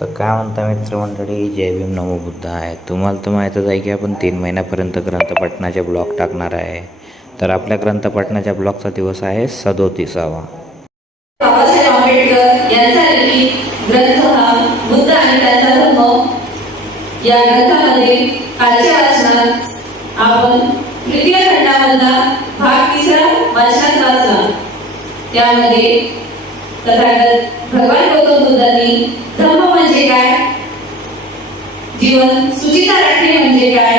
तर काय म्हणता मित्रमंडळी, जय भीम नमो बुद्ध आहे. तुम्हाला तर माहीतच आहे की आपण 3 महिन्यापर्यंत ग्रंथपठणाचे ब्लॉग टाकणार आहे. तर आपल्या ग्रंथपठणाच्या ब्लॉगचा दिवस आहे 37वा. बाबासाहेब आंबेडकर यांचा लिखित ग्रंथ हा बुद्ध आणि त्यांचा धर्म या ग्रंथामध्ये कालच्या वाचनात आपण तृतीय खंडामधला भाग 3 वाचनात वाचला. त्यामध्ये तथागत भगवान गौतम बुद्धांनी धर्म म्हणजे काय, जीवन सुचिता राखणे म्हणजे काय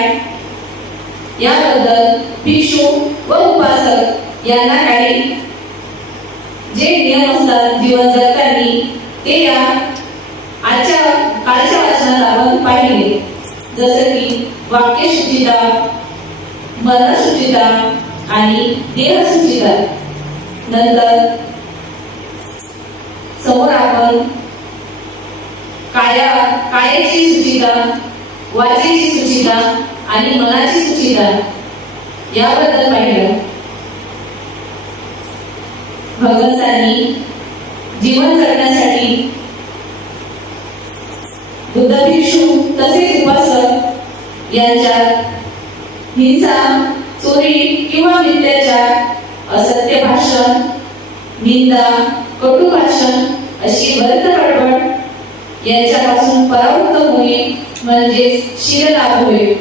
याबद्दल भिक्षू व उपासक यांना काही जे नियम असतात जीवन जगताना ते या आजच्या कालच्या वाचनात आपण पाहिले. जसं की वाक्य शुचिता, मन शुचिता आणि देह शुचिता. नंतर समोर आपण कायाची शुचिता, वाचेची शुचिता आणि मनाची शुचिता याबद्दल पाहिलं. भगवंतांनी जीवन जगण्यासाठी बुद्ध भिक्षू तसेच उपासक यांच्यात हिंसा, चोरी किंवा मिथ्याचार, असत्य भाषण, निंदा, कटू भाषण अशी वर्त बडबड यांच्यापासून परावृत्त होणे म्हणजे शील लाभ होय.